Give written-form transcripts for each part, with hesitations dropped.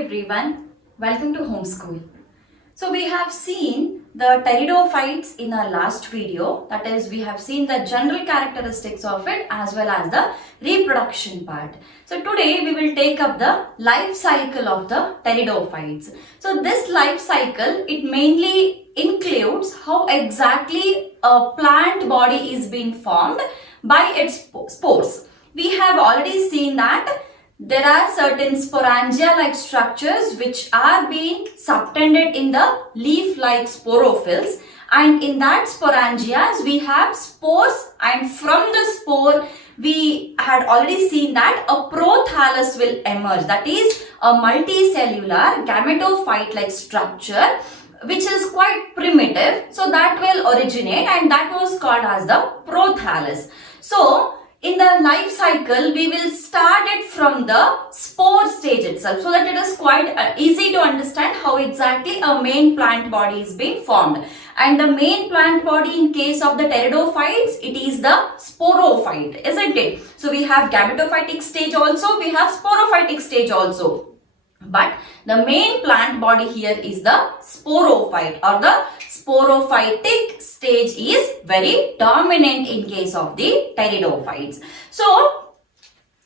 everyone, welcome to Homeschool. So we have seen the pteridophytes in our last video, that is we have seen the general characteristics of it as well as the reproduction part. So today we will take up the life cycle of the pteridophytes. So this life cycle, it mainly includes how exactly a plant body is being formed by its spores. We have already seen that there are certain sporangia-like structures which are being subtended in the leaf-like sporophylls, and in that sporangias we have spores, and from the spore we had already seen that a prothallus will emerge, that is a multicellular gametophyte-like structure which is quite primitive, so that will originate and that was called as the prothallus. So in the life cycle, we will start it from the spore stage itself, so that it is quite easy to understand how exactly a main plant body is being formed. And the main plant body in case of the pteridophytes, it is the sporophyte, isn't it? So we have gametophytic stage also, we have sporophytic stage also. But the main plant body here is the sporophyte, or the sporophytic stage is very dominant in case of the pteridophytes. So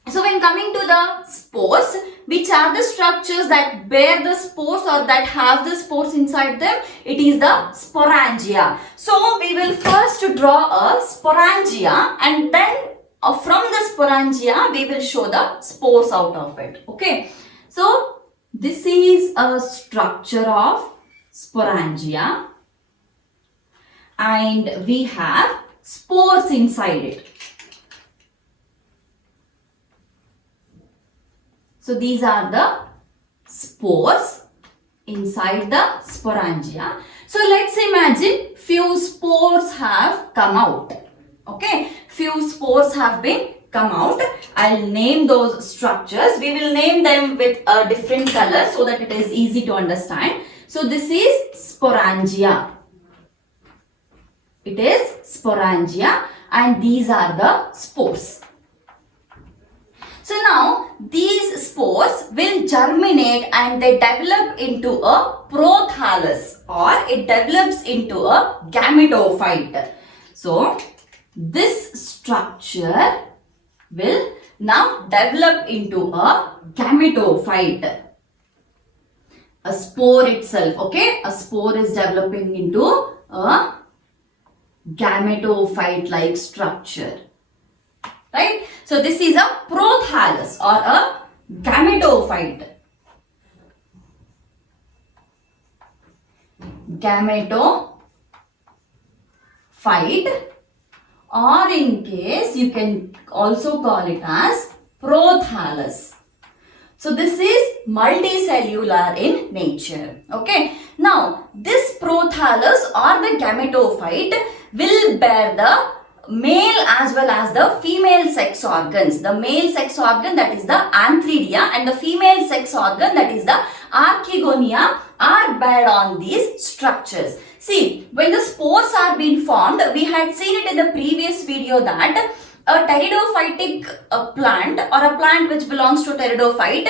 when coming to the spores, which are the structures that bear the spores or that have the spores inside them, it is the sporangia. So we will first draw a sporangia, and then from the sporangia we will show the spores out of it. Okay, so this is a structure of sporangia and we have spores inside it. So these are the spores inside the sporangia. So let's imagine few spores have come out. Okay, few spores have been come out. I'll name those structures. We will name them with a different color so that it is easy to understand. So this is sporangia. It is sporangia and these are the spores. So now these spores will germinate and they develop into a prothallus, or it develops into a gametophyte. So this structure will now develop into a gametophyte. A spore itself, okay? A spore is developing into a gametophyte-like structure, right? So this is a prothallus or a gametophyte. Gametophyte, or in case you can also call it as prothallus. So this is multicellular in nature. Okay. Now this prothallus or the gametophyte will bear the male as well as the female sex organs. The male sex organ, that is the antheridia, and the female sex organ, that is the archegonia, are bared on these structures. See, when the spores are being formed, we had seen it in the previous video that a pteridophytic plant or a plant which belongs to pteridophyte,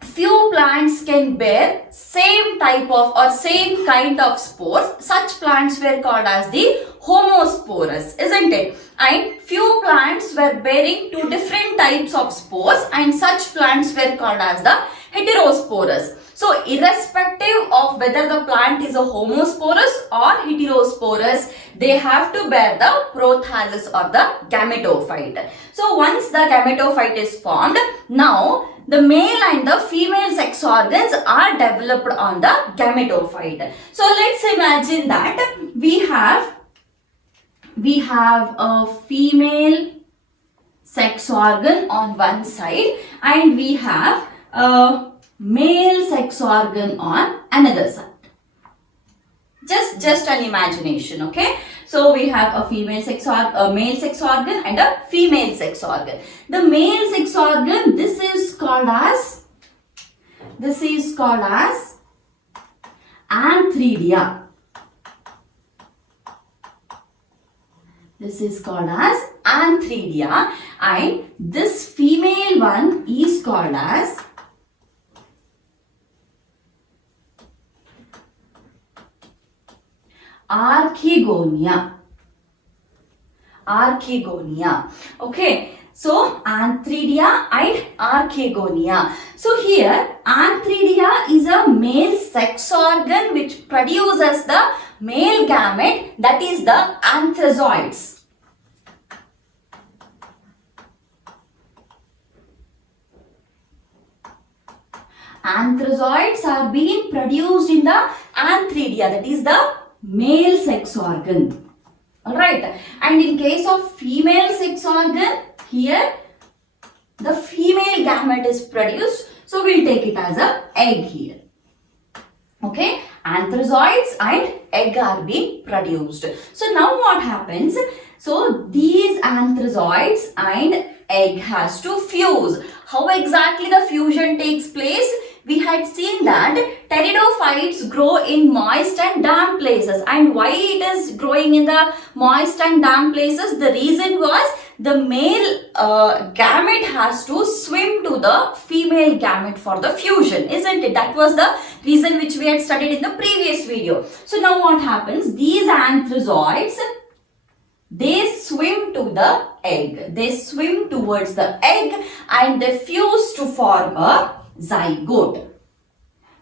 few plants can bear same type of or same kind of spores. Such plants were called as the homosporous, isn't it? And few plants were bearing two different types of spores, and such plants were called as the heterosporous. So irrespective of whether the plant is a homosporous or heterosporous, they have to bear the prothallus or the gametophyte. So once the gametophyte is formed, now the male and the female sex organs are developed on the gametophyte. So let's imagine that we have a female sex organ on one side and we have a male sex organ on another side. Just an imagination, okay? So we have a male sex organ and a female sex organ. The male sex organ, this is called as antheridia. This is called as and this female one is called as Archegonia. Archegonia. Okay. So, Antheridia and Archegonia. So, here Antheridia is a male sex organ which produces the male gamete, that is the anthrazoids. Anthrazoids are being produced in the Antheridia, that is the male sex organ. Alright, and in case of female sex organ, here the female gamete is produced, so we'll take it as a egg here. Okay, anthrazoids and egg are being produced. So now what happens? So these anthrazoids and egg has to fuse. How exactly the fusion takes place? We had seen that pteridophytes grow in moist and damp places. And why it is growing in the moist and damp places? The reason was the male gamete has to swim to the female gamete for the fusion, isn't it? That was the reason which we had studied in the previous video. So now what happens? These anthrazoids, they swim to the egg. They swim towards the egg and they fuse to form a zygote.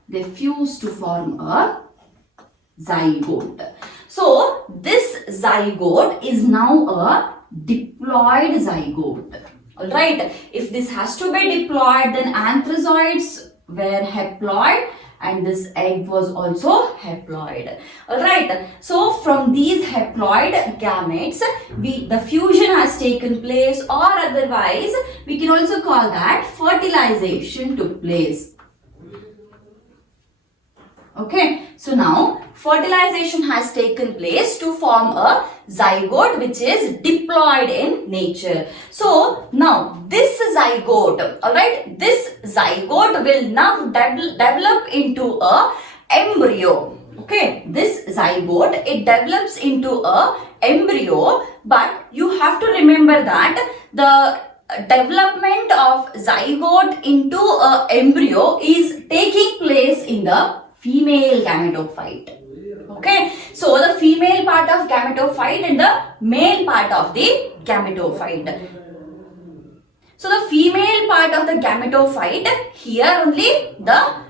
They fuse to form a zygote. So this zygote is now a diploid zygote. Alright, if this has to be diploid, then anthrazoids were haploid and this egg was also haploid. Alright, so from these haploid gametes, the fusion has taken place, or otherwise we can also call that fertilization took place. Okay, so now fertilization has taken place to form a zygote which is diploid in nature. So now this zygote, alright, this zygote will now develop into a embryo. Okay, this zygote, it develops into a embryo, but you have to remember that the development of zygote into a embryo is taking place in the female gametophyte. Okay, so the female part of gametophyte and the male part of the gametophyte. So the female part of the gametophyte, here only the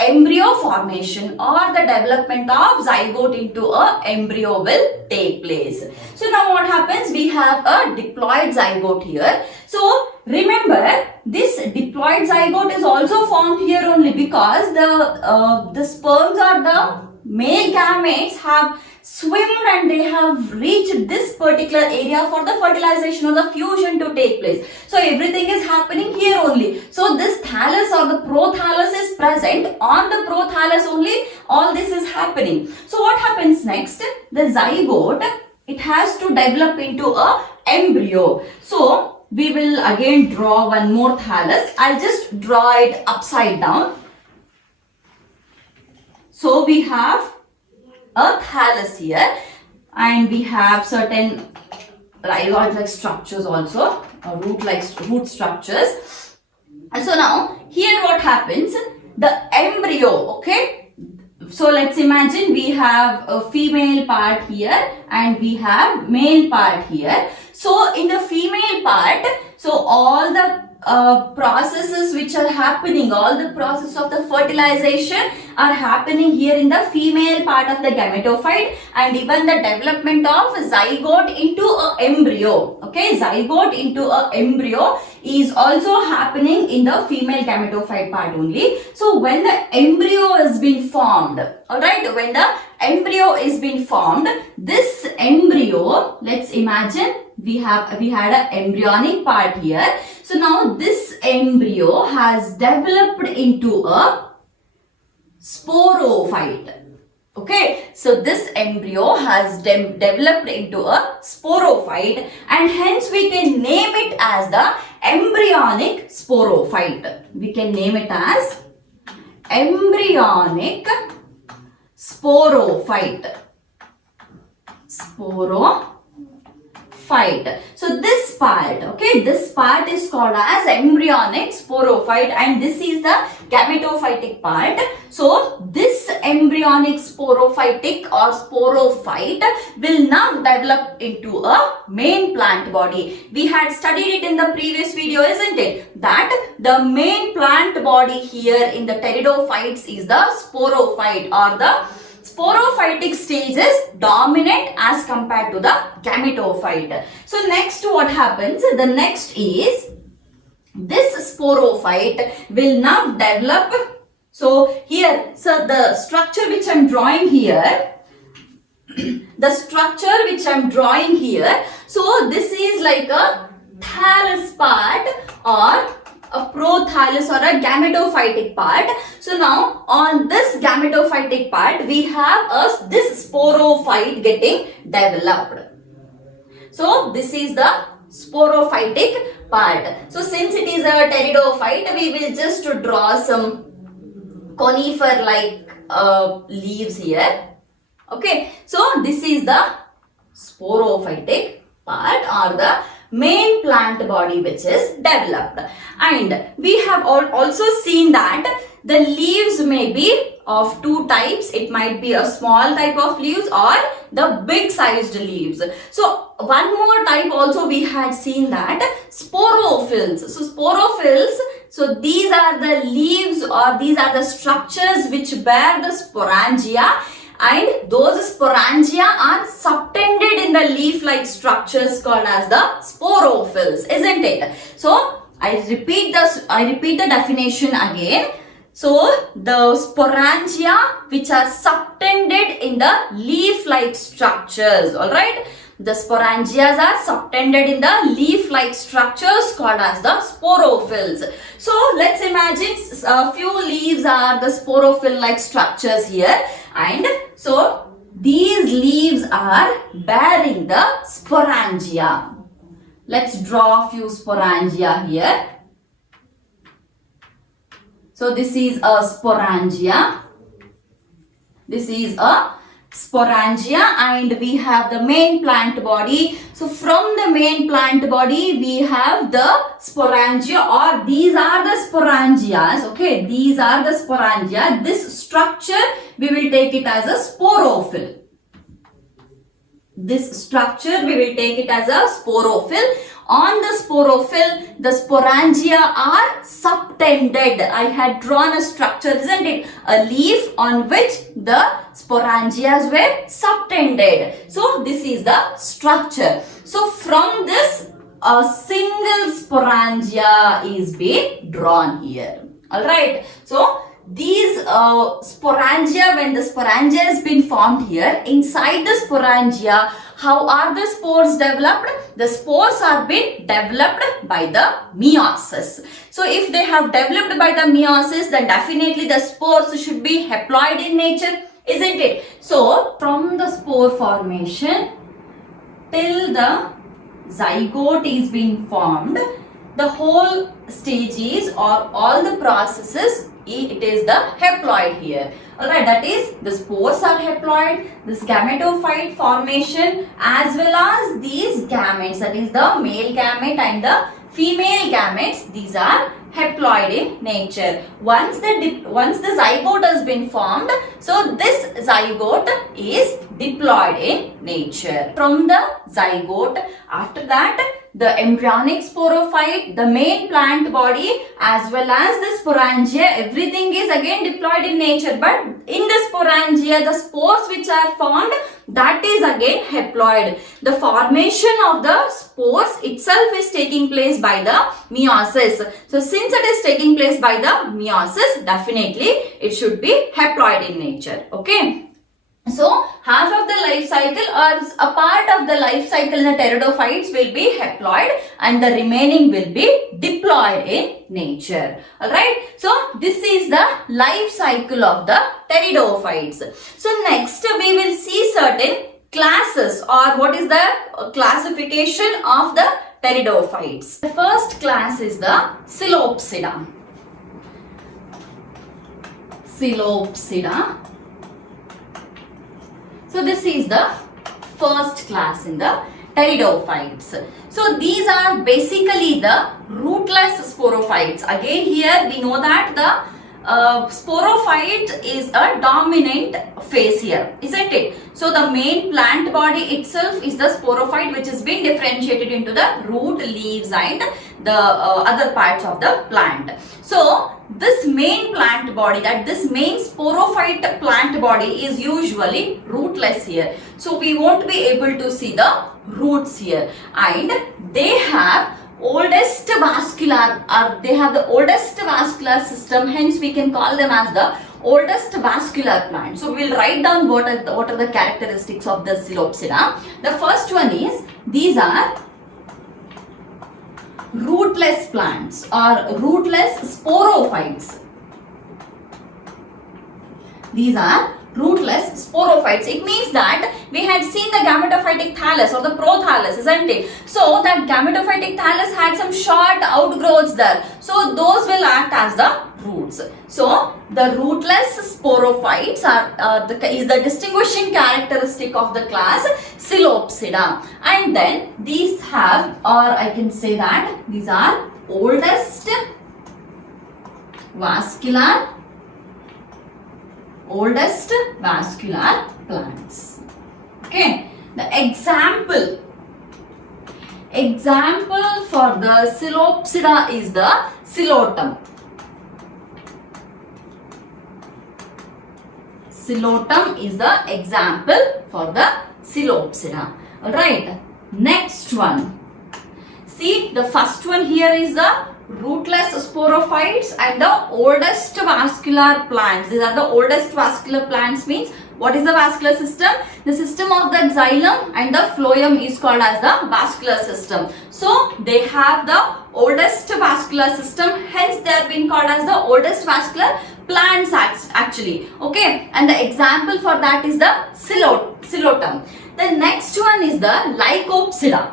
embryo formation or the development of zygote into a embryo will take place. So now what happens? We have a diploid zygote here. So remember, this diploid zygote is also formed here only because the sperms or the male gametes have swimmed and they have reached this particular area for the fertilization or the fusion to take place. So everything is happening here only. So this thallus or the prothallus is present. On the prothallus only all this is happening. So what happens next? The zygote, it has to develop into a embryo. So we will again draw one more thallus. I'll just draw it upside down. So we have a thallus here and we have certain rhizoid-like structures also, root structures. And so now here what happens? The embryo, okay? So let's imagine we have a female part here and we have male part here. So in the female part, so all the processes which are happening, all the process of the fertilization are happening here in the female part of the gametophyte, and even the development of zygote into a embryo. Okay, zygote into a embryo is also happening in the female gametophyte part only. So when the embryo is being formed, alright, when the embryo is being formed, this embryo, let's imagine we had an embryonic part here. So now this embryo has developed into a sporophyte. Okay, so this embryo has developed into a sporophyte and hence we can name it as the embryonic sporophyte. We can name it as embryonic sporophyte. Sporophyte. sporophyte. So this part, okay, this part is called as embryonic sporophyte, and this is the gametophytic part. So this embryonic sporophytic or sporophyte will now develop into a main plant body. We had studied it in the previous video, isn't it? That the main plant body here in the pteridophytes is the sporophyte, or the sporophytic stage is dominant as compared to the gametophyte. So next what happens? The next is this sporophyte will now develop. So here, so the structure which I am drawing here, so this is like a thallus part or a prothallus or a gametophytic part. So now on this gametophytic part we have this sporophyte getting developed. So this is the sporophytic part. So since it is a pteridophyte, we will just draw some conifer like leaves here. Okay, so this is the sporophytic part or the main plant body which is developed. And we have also seen that the leaves may be of two types. It might be a small type of leaves or the big sized leaves. So one more type also we had seen, that sporophylls. So sporophylls, so these are the leaves or these are the structures which bear the sporangia, and those sporangia are subtended in the leaf-like structures called as the sporophylls, isn't it? So I repeat the definition again. So the sporangia which are subtended in the leaf-like structures, alright? The sporangias are subtended in the leaf-like structures called as the sporophylls. So let's imagine a few leaves are the sporophyll-like structures here, and so these leaves are bearing the sporangia. Let's draw a few sporangia here. So this is a sporangia. This is a sporangia, and we have the main plant body. So from the main plant body we have the sporangia, or these are the sporangias. Okay, these are the sporangia. This structure we will take it as a sporophyll. This structure we will take it as a sporophyll. On the sporophyll, the sporangia are subtended. I had drawn a structure, isn't it? A leaf on which the sporangias were subtended. So this is the structure. So from this, a single sporangia is being drawn here. Alright. So these sporangia, when the sporangia has been formed here, inside the sporangia, how are the spores developed? The spores are being developed by the meiosis. So if they have developed by the meiosis, then definitely the spores should be haploid in nature, isn't it? So from the spore formation till the zygote is being formed, the whole stages or all the processes, it is the haploid here. Alright, that is the spores are haploid, this gametophyte formation as well as these gametes, that is the male gamete and the female gametes, these are haploid in nature. Once the zygote has been formed, so this zygote is diploid in nature. From the zygote, after that, the embryonic sporophyte, the main plant body as well as the sporangia, everything is again diploid in nature. But in the sporangia, the spores which are formed, that is again haploid. The formation of the spores itself is taking place by the meiosis. So since it is taking place by the meiosis, definitely it should be haploid in nature. Okay. So half of the life cycle or a part of the life cycle in the pteridophytes will be haploid and the remaining will be diploid in nature. Alright. So this is the life cycle of the pteridophytes. So next we will see certain classes, or what is the classification of the pteridophytes. The first class is the Syllopsida. Syllopsida. So this is the first class in the Pteridophytes. So these are basically the rootless sporophytes. Again here we know that the sporophyte is a dominant phase here, isn't it? So the main plant body itself is the sporophyte, which is being differentiated into the root, leaves and the other parts of the plant. So this main plant body, that this main sporophyte plant body is usually rootless here. So we won't be able to see the roots here, and they have oldest vascular, or they have the oldest vascular system, hence we can call them as the oldest vascular plant. So we'll write down what are the characteristics of the Syllopsida. The first one is, these are rootless plants or rootless sporophytes. These are rootless sporophytes. It means that we had seen the gametophytic thallus or the prothallus, isn't it? So that gametophytic thallus had some short outgrowths there. So those will act as the roots. So the rootless sporophytes is the distinguishing characteristic of the class Syllopsida. And then these have, or I can say that these are oldest vascular plants. Okay, the example for the Syllopsida is the Sylotum. Sylotum is the example for the Syllopsida. Alright, next one. See, the first one here is the rootless sporophytes and the oldest vascular plants. These are the oldest vascular plants, means what is the vascular system? The system of the xylem and the phloem is called as the vascular system. So they have the oldest vascular system, hence they have been called as the oldest vascular plants actually. Okay, and the example for that is the Sylotum. The next one is the Lycopsida.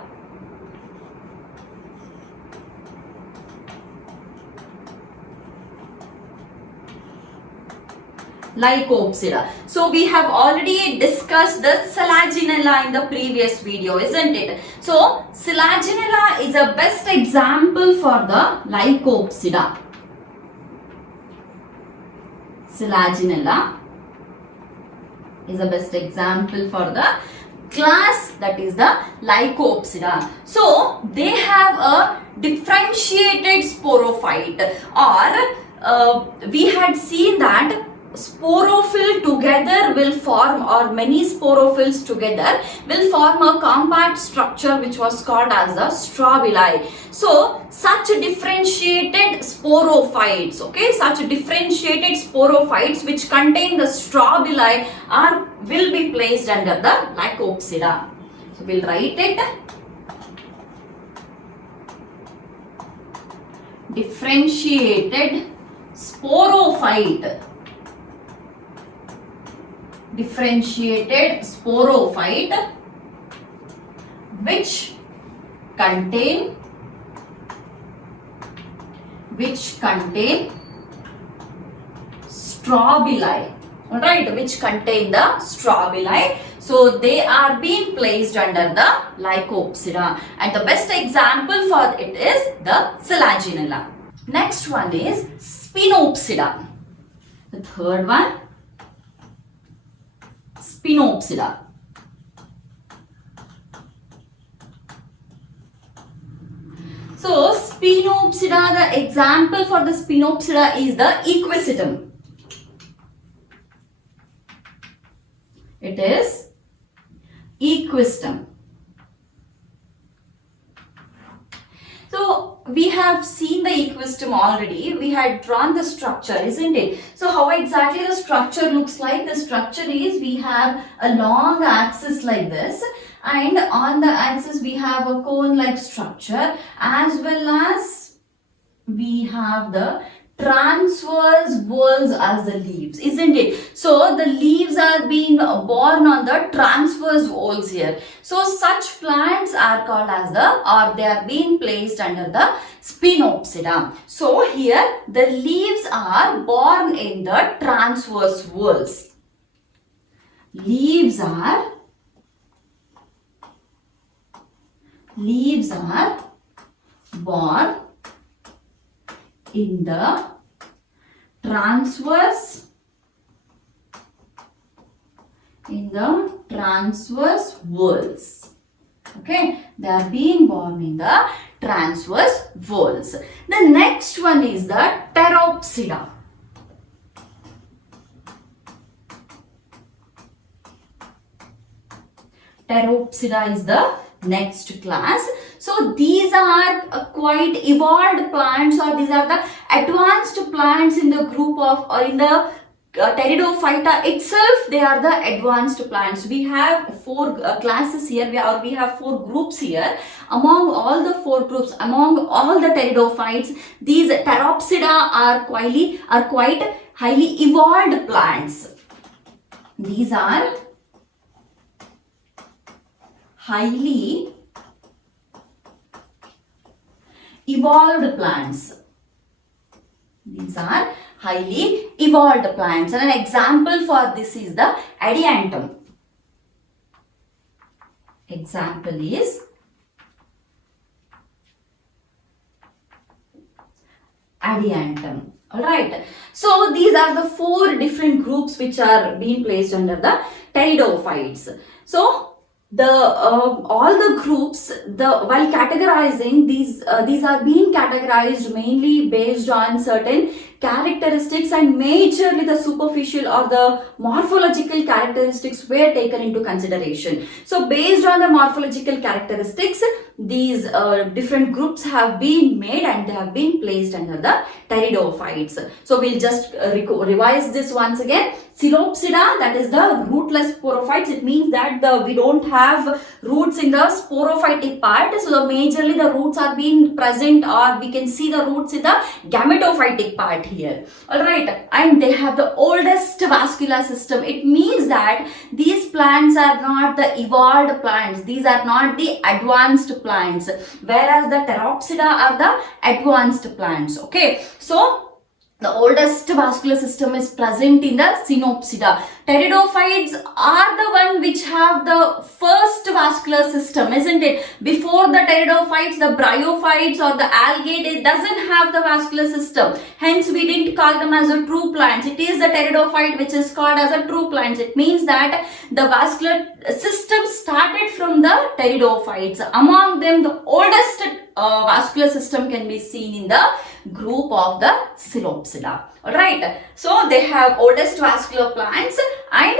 Lycopsida. So we have already discussed the selaginella in the previous video, isn't it? So selaginella is a best example for the Lycopsida. Selaginella is the best example for the class, that is the Lycopsida. So they have a differentiated sporophyte, or we had seen that sporophyll together will form, or many sporophylls together will form a compact structure which was called as the strobili. So such differentiated sporophytes, okay, such differentiated sporophytes which contain the strobili will be placed under the Lycopsida. So we'll write it. Differentiated sporophyte. Differentiated sporophyte which contain strobili. Alright, which contain the strobili. So they are being placed under the Lycopsida, and the best example for it is the selaginella. Next one is Spinopsida. The third one, Spinopsida. So Spinopsida, the example for the Spinopsida is the Equisetum. It is Equisetum. So we have seen the Equisetum already. We had drawn the structure, isn't it? So how exactly the structure looks like? The structure is, we have a long axis like this, and on the axis we have a cone-like structure, as well as we have the transverse whorls as the leaves, isn't it? So the leaves are being borne on the transverse whorls here. So such plants are called as they are being placed under the Spinopsida. So here the leaves are borne in the transverse whorls. Leaves are leaves are borne in the transverse whorls. Okay, they are being born in the transverse whorls. The next one is the Pteropsida. Pteropsida is the next class. So these are quite evolved plants, or these are the advanced plants in the group of, or in the Pteridophyta itself. They are the advanced plants. We have four classes here, we have four groups here. Among all the four groups, among all the Pteridophytes, these Pteropsida are quite highly evolved plants. These are highly evolved plants. These are highly evolved plants, and an example for this is the adiantum. Example is adiantum. Alright, so these are the four different groups which are being placed under the Pteridophytes. So all the groups, while categorizing these are being categorized mainly based on certain characteristics, and majorly the superficial or the morphological characteristics were taken into consideration. So based on the morphological characteristics, these different groups have been made and they have been placed under the Pteridophytes. So we'll just revise this once again. Syllopsida, that is the rootless sporophytes. It means that we don't have roots in the sporophytic part. So majorly the roots are being present, or we can see the roots in the gametophytic part here. Alright, and they have the oldest vascular system. It means that these plants are not the evolved plants. These are not the advanced plants, whereas the Pteropsida are the advanced plants. Okay, so the oldest vascular system is present in the Spinopsida. Pteridophytes are the one which have the first vascular system, isn't it? Before the Pteridophytes, the Bryophytes or the algae, it doesn't have the vascular system. Hence, we didn't call them as a true plants. It is the Pteridophyte which is called as a true plants. It means that the vascular system started from the Pteridophytes. Among them, the oldest vascular system can be seen in the group of the Syllopsida. Alright, so they have oldest vascular plants, and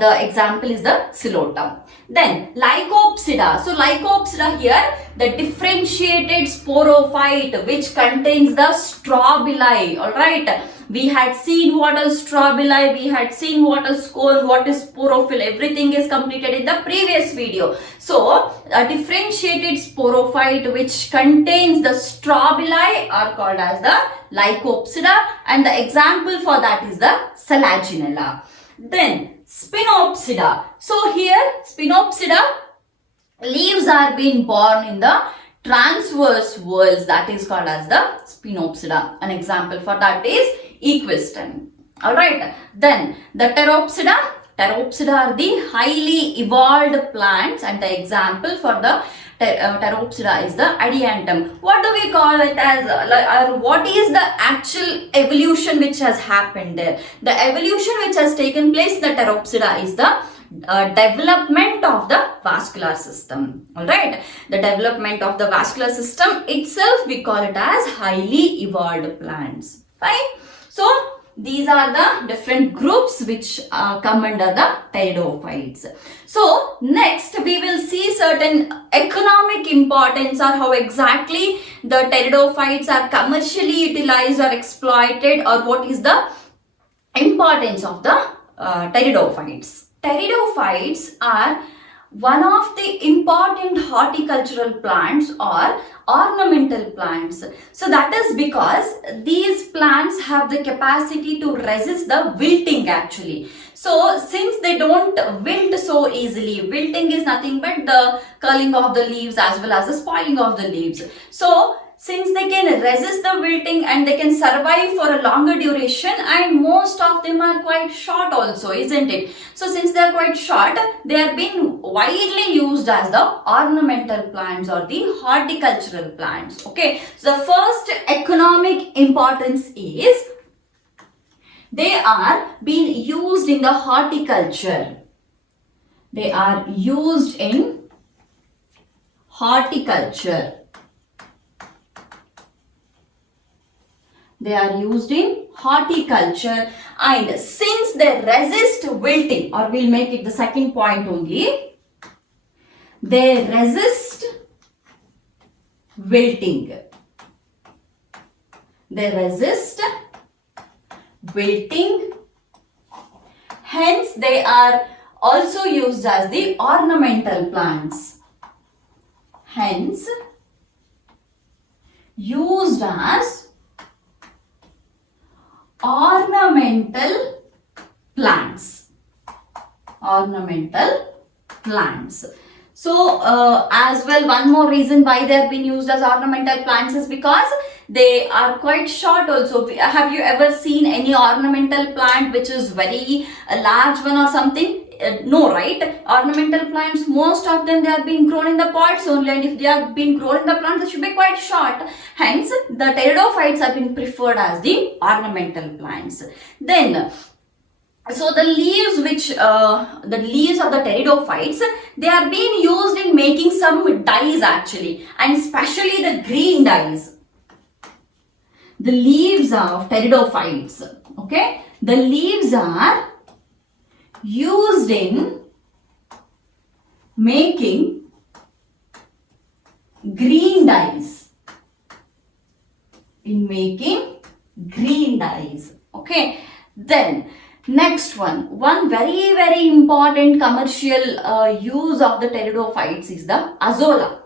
the example is the Sylotum. Then Lycopsida. So Lycopsida here, the differentiated sporophyte which contains the strobili. Alright, we had seen what is strobili, we had seen what is cone, what is sporophyll. Everything is completed in the previous video. So a differentiated sporophyte which contains the strobili are called as the Lycopsida, and the example for that is the selaginella. Then Spinopsida. So here Spinopsida leaves are being born in the transverse whorls, that is called as the Spinopsida. An example for that is equistem. Alright, then the Pteropsida. Pteropsida are the highly evolved plants, and the example for the Pteropsida is the adiantum. What do we call it as, what is the actual evolution which has happened there? The evolution which has taken place in the Pteropsida is the development of the vascular system. Alright, the development of the vascular system itself, we call it as highly evolved plants. Fine. So these are the different groups which come under the Pteridophytes. So next we will see certain economic importance, or how exactly the Pteridophytes are commercially utilized or exploited, or what is the importance of the Pteridophytes. Pteridophytes are one of the important horticultural plants or ornamental plants. So that is because these plants have the capacity to resist the wilting actually. So since they don't wilt so easily, wilting is nothing but the curling of the leaves as well as the spoiling of the leaves. So since they can resist the wilting and they can survive for a longer duration, and most of them are quite short also, isn't it? So since they are quite short, they are being widely used as the ornamental plants or the horticultural plants. Okay, so the first economic importance is they are being used in the horticulture. They are used in horticulture. They are used in horticulture, and since they resist wilting, or we'll make it the second point only, they resist wilting. They resist wilting. Hence, they are also used as the ornamental plants. Hence, used as ornamental plants. Ornamental plants. So, as well, one more reason why they have been used as ornamental plants is because they are quite short also. Have you ever seen any ornamental plant which is very large one or something? No, right? Ornamental plants, most of them, they are being grown in the pots only, and if they are being grown in the plants, they should be quite short. Hence, the pteridophytes have been preferred as the ornamental plants. Then, so the leaves of the pteridophytes, they are being used in making some dyes actually, and especially the green dyes. The leaves of pteridophytes, okay, the leaves are used in making green dyes. In making green dyes, okay. Then next one very important commercial use of the pteridophytes is the azolla.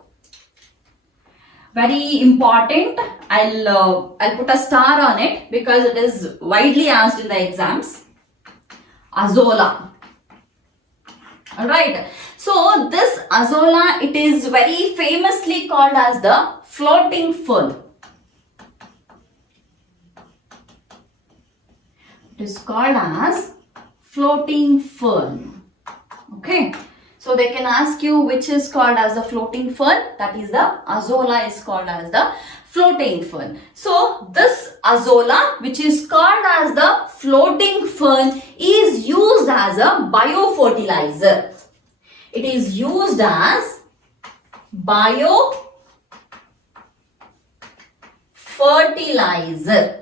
Very important. I'll put a star on it because it is widely asked in the exams. Azolla. Alright. So this azolla, it is very famously called as the floating fern. It is called as floating fern. Okay. So they can ask you which is called as the floating fern. That is the azolla is called as the floating fern. So this azolla, which is called as the floating fern, is used as a biofertilizer. It is used as biofertilizer.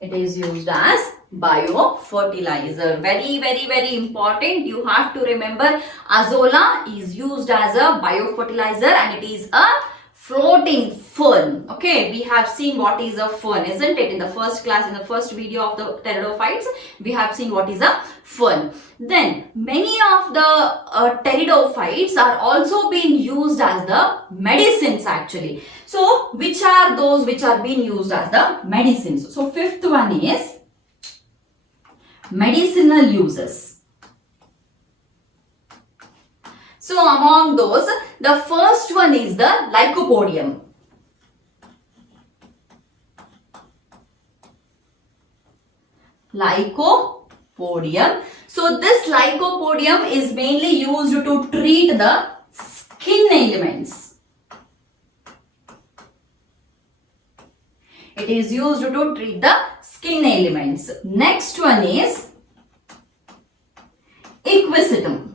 It is used as biofertilizer. Very important. You have to remember azolla is used as a biofertilizer and it is a floating fern. Okay, we have seen what is a fern, isn't it? In the first class, in the first video of the pteridophytes, we have seen what is a fern. Then many of the pteridophytes are also being used as the medicines actually. So which are those which are being used as the medicines? So fifth one is medicinal uses. So among those, the first one is the lycopodium. Lycopodium. So this lycopodium is mainly used to treat the skin ailments. It is used to treat the skin ailments. Next one is equisetum.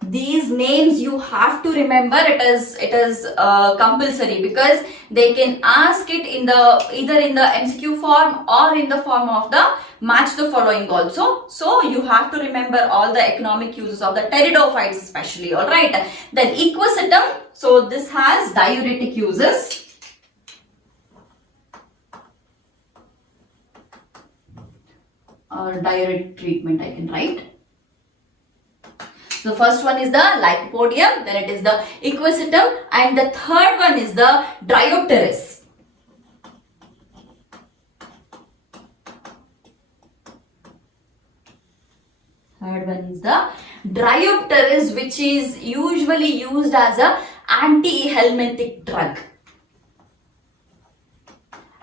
These names you have to remember. It is compulsory because they can ask it in the either in the MCQ form or in the form of the match the following also. So you have to remember all the economic uses of the pteridophytes especially. All right. Then equisetum. So this has diuretic uses. Or diuretic treatment I can write. The first one is the lycopodium, then it is the equisetum, and the third one is the Diopteris. Third one is the Diopteris, which is usually used as a anti-helminthic drug.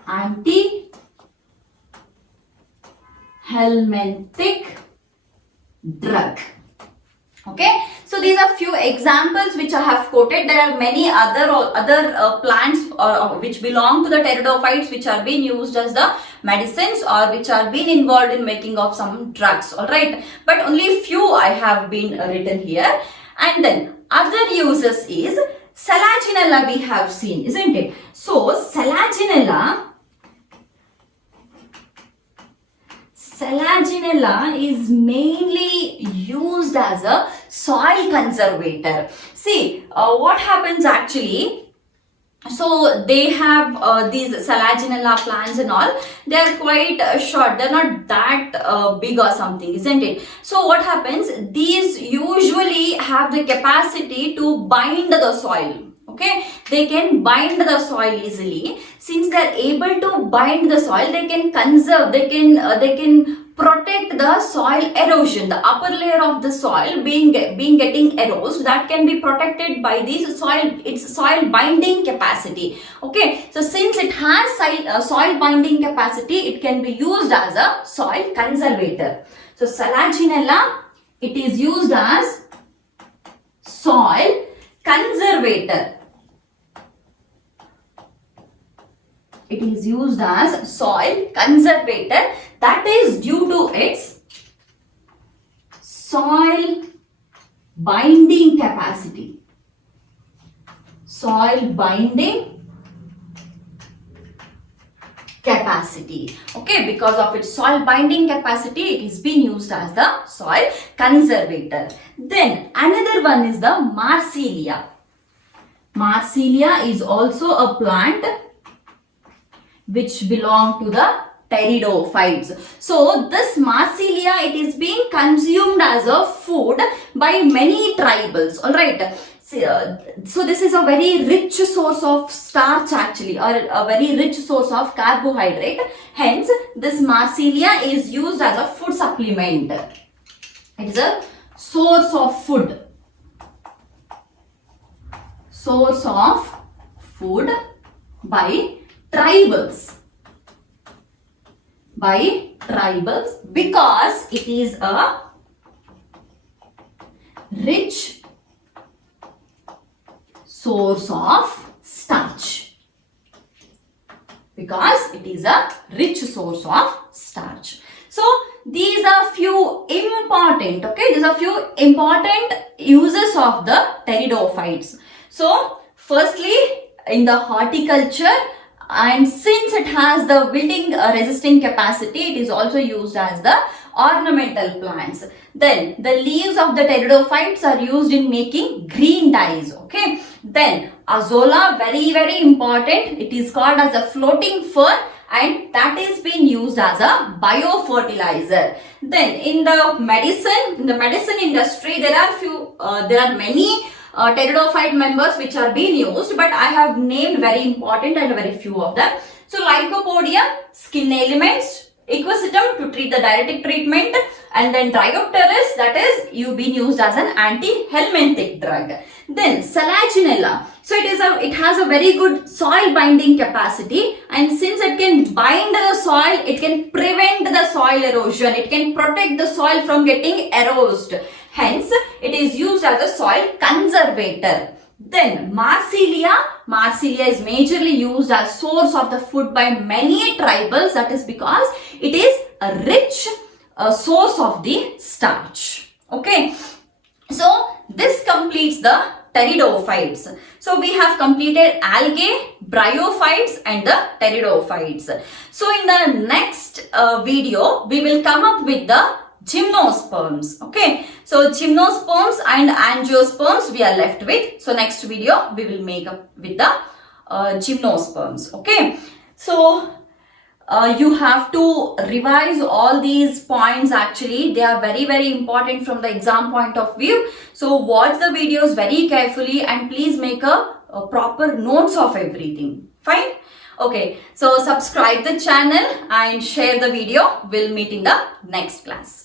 Anti-helminthic drug. Okay, so these are few examples which I have quoted. There are many other plants which belong to the pteridophytes which are being used as the medicines or which are being involved in making of some drugs. All right, but only few I have been written here. And then other uses is selaginella we have seen, isn't it? So selaginella is mainly used as a soil conservator. See, what happens actually, so they have these selaginella plants and all, they are quite short, they are not that big or something, isn't it? So what happens, these usually have the capacity to bind the soil. Okay, they can bind the soil easily. Since they are able to bind the soil, they can conserve, they can protect the soil erosion. The upper layer of the soil being getting eroded, that can be protected by this its soil binding capacity. Okay, so since it has soil binding capacity, it can be used as a soil conservator. So selaginella, it is used as soil conservator. It is used as soil conservator. That is due to its soil binding capacity. Soil binding capacity. Okay, because of its soil binding capacity, it is being used as the soil conservator. Then another one is the Marsilia. Marsilia is also a plant which belong to the pteridophytes. So this Marsilia, it is being consumed as a food by many tribals. All right. So this is a very rich source of starch actually, or a very rich source of carbohydrate. Hence, this Marsilia is used as a food supplement. It is a source of food. Source of food by tribals. Because it is a rich source of starch. Because it is a rich source of starch. So these are few important, okay, these are few important uses of the pteridophytes. So firstly, in the horticulture, and since it has the wilting resisting capacity, it is also used as the ornamental plants. Then the leaves of the pteridophytes are used in making green dyes. Okay. Then azolla, very important. It is called as a floating fern, and that is being used as a biofertilizer. Then in the medicine industry, there are many pteridophyte members which are being used, but I have named very important and very few of them. So Lycopodium, skin ailments, Equisetum to treat the diuretic treatment, and then Dryopteris, that is been used as an anti-helminthic drug. Then Selaginella, so it has a very good soil binding capacity, and since it can bind the soil, it can prevent the soil erosion, it can protect the soil from getting eroded. Hence, it is used as a soil conservator. Then Marsilia is majorly used as source of the food by many tribals. That is because it is a rich source of the starch. Okay. So this completes the pteridophytes. So we have completed algae, bryophytes and the pteridophytes. So in the next video, we will come up with the gymnosperms. Okay, so gymnosperms and angiosperms we are left with. So next video we will make up with the gymnosperms. Okay, so you have to revise all these points. Actually, they are very important from the exam point of view. So watch the videos very carefully and please make a proper notes of everything. Fine. Okay, so subscribe the channel and share the video. We'll meet in the next class.